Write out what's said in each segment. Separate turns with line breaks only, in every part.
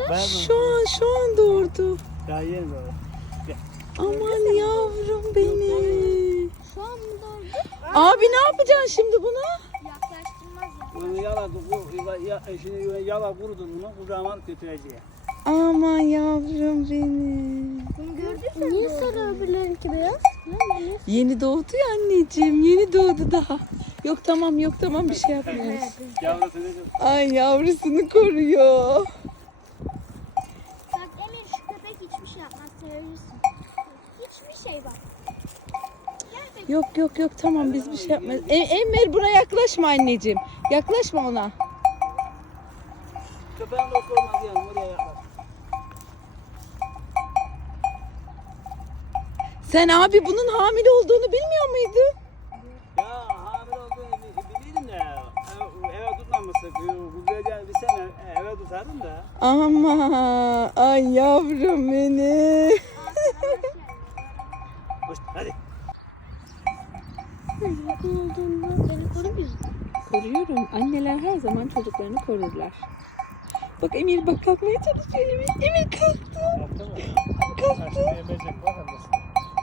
Şu an doğurdu.
Daha yeni doğru.
Aman yavrum benim.
Şu an mı doğru?
Abi ne yapacaksın şimdi buna?
Yaklaştırmaz ya.
Bunu yaladı. Şimdi yala vurdu bunu. Kucağıma alıp götüreceğim.
Aman yavrum benim.
Bunu gördün mü? Niye sarı öbürlerinki beyaz?
Yeni doğdu ya anneciğim. Yeni doğdu daha. Yok tamam bir şey yapmıyoruz.
Yavrusu ne?
Ay yavrusunu koruyor.
Bak Emir şu köpek hiçbir şey yapmaz. Sevebilirsin. Hiçbir şey bak.
Yok tamam biz bir şey yapmayız. Emir buna yaklaşma anneciğim. Yaklaşma ona.
Köpeğin dostu olmaz yani. Oraya yaklaş.
Sen abi bunun hamile olduğunu bilmiyor muydun?
Ya hamile olduğunu biliyordum da eve tutmamıştık. Güzelce bir sene eve tutardım da.
Ama ay yavrum benim.
Hoş, hadi.
Olduğunda beni korumuyor.
Koruyorum. Anneler her zaman çocuklarını korurlar. Bak Emir bak kalkmaya çalışıyor Emir. Emir kalktı. Kalktı.
Yemeyecek bak annesi.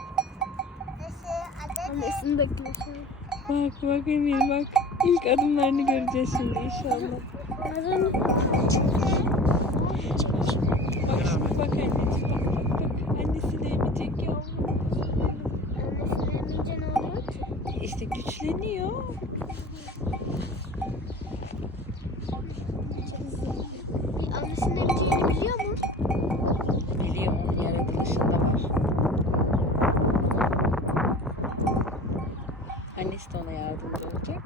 Annesini bekliyor.
Bak Emir bak. İlk adımlarını göreceğiz şimdi inşallah. Bak şimdi bak anneciğim. Bak. Annesi de emecek yavrum.
Annesini emince ne oluyor ki?
İşte güçleniyor.
Annesinin emeceğini biliyor mu?
Biliyor onun yaratılışında var. Annesi de ona yardımcı olacak.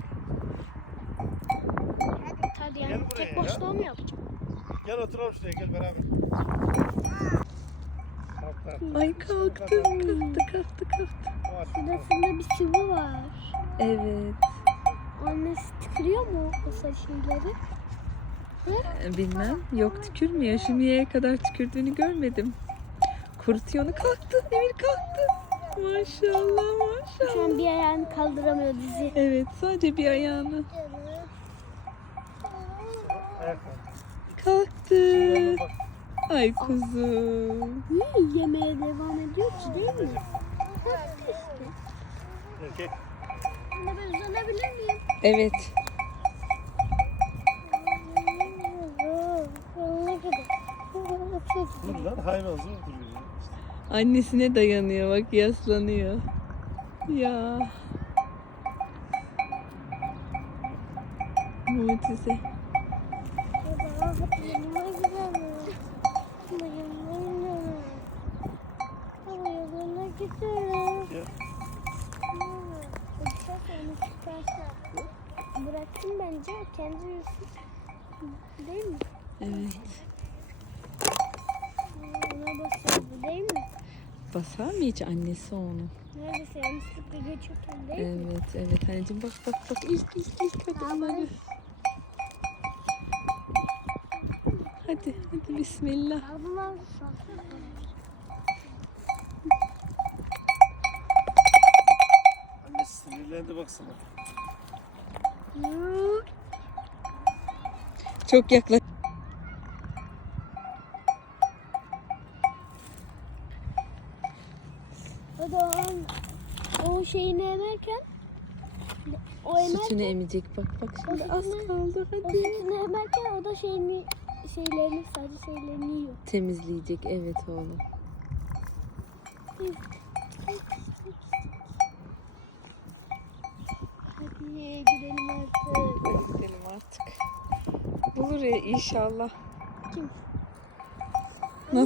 Hadi
Gel
yani
buraya
tek
ya.
başına mı yapacağım?
Gel oturalım şuraya gel beraber.
Ay kalktı.
Şurasında bir sıvı var.
Evet.
Annesi tükürüyor mu o şeyleri?
Bilmem. Yok tükürmüyor. Şimdiye kadar tükürdüğünü görmedim. Kurutuyor onu kalktı. Emir kalktı. Maşallah
Şu
maşallah.
an bir ayağını kaldıramıyor dizi.
Evet sadece bir ayağını. Kalktı. Ay kuzum.
Niye yemeye devam ediyor ki değil mi?
Erkek.
Anne ben uzanabilir miyim?
Evet.
Dur lan hayvan zor duruyor.
Annesine dayanıyor bak yaslanıyor. Ya. Mucize.
Bıraktım bence kendi yürüsün. Değil mi?
Evet.
Ona basıyordu değil mi?
Basar mı hiç annesi onu?
Neredeyse yanlışlıkla geçiyorken değil mi?
Evet anneciğim bak ilk adımları. Hadi bismillah.
Ablam
Annesi sinirlendi baksana.
Çok yaklaş.
O da o şeyini emerken
Sütünü emecek bak şimdi az kaldı
o
hadi.
sütünü emerken o da şeylerini sadece şeylerini yiyor.
Temizleyecek evet oğlum.
Hadi gidelim artık.
Hadi gidelim artık. Bulur ya inşallah.
Kim?